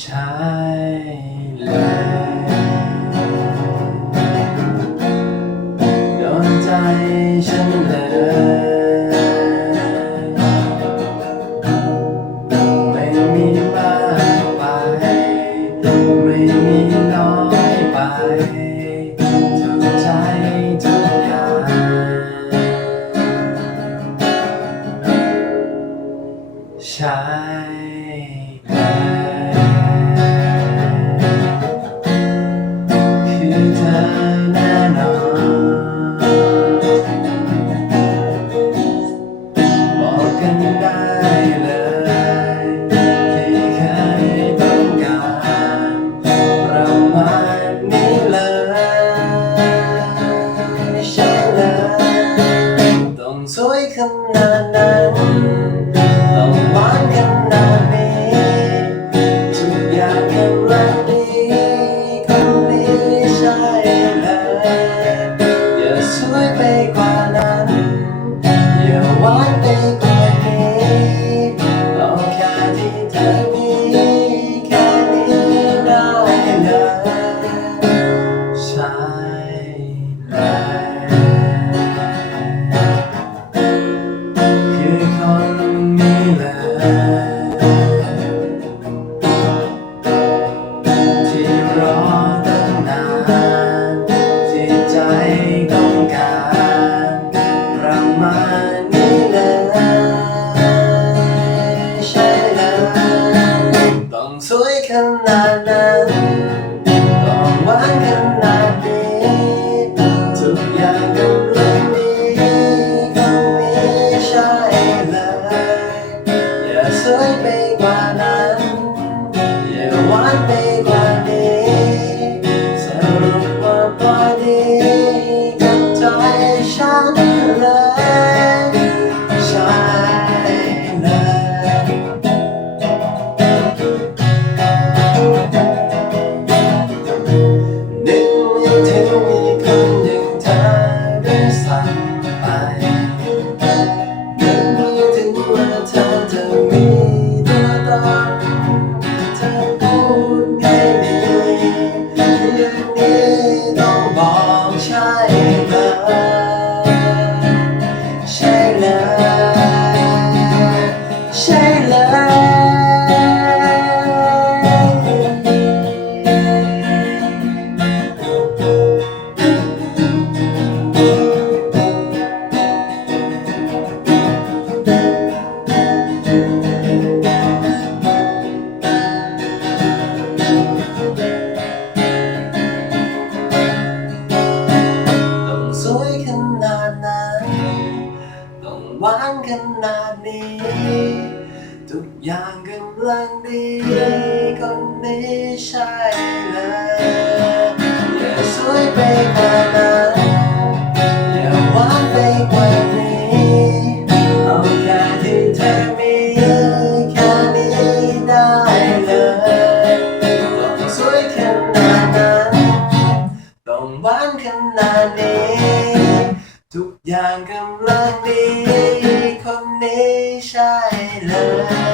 ใช่แล้โดนใจฉันเลยไม่มีมากไป ไม่มีน้อยไปถูกใจทุกอย่างใช่แล้ อย่างกำลังดีก็ไม่ใช่เลยอย่าสวยไปกว่านั้นอย่าหวานไปกว่านี้เอาแค่ที่เธอมีแค่นี้ได้เลยต้องสวยขนาดนั้นต้องหวานขนาดนี้ ทุกอย่างกำลังดีคนนี้ใช่เลย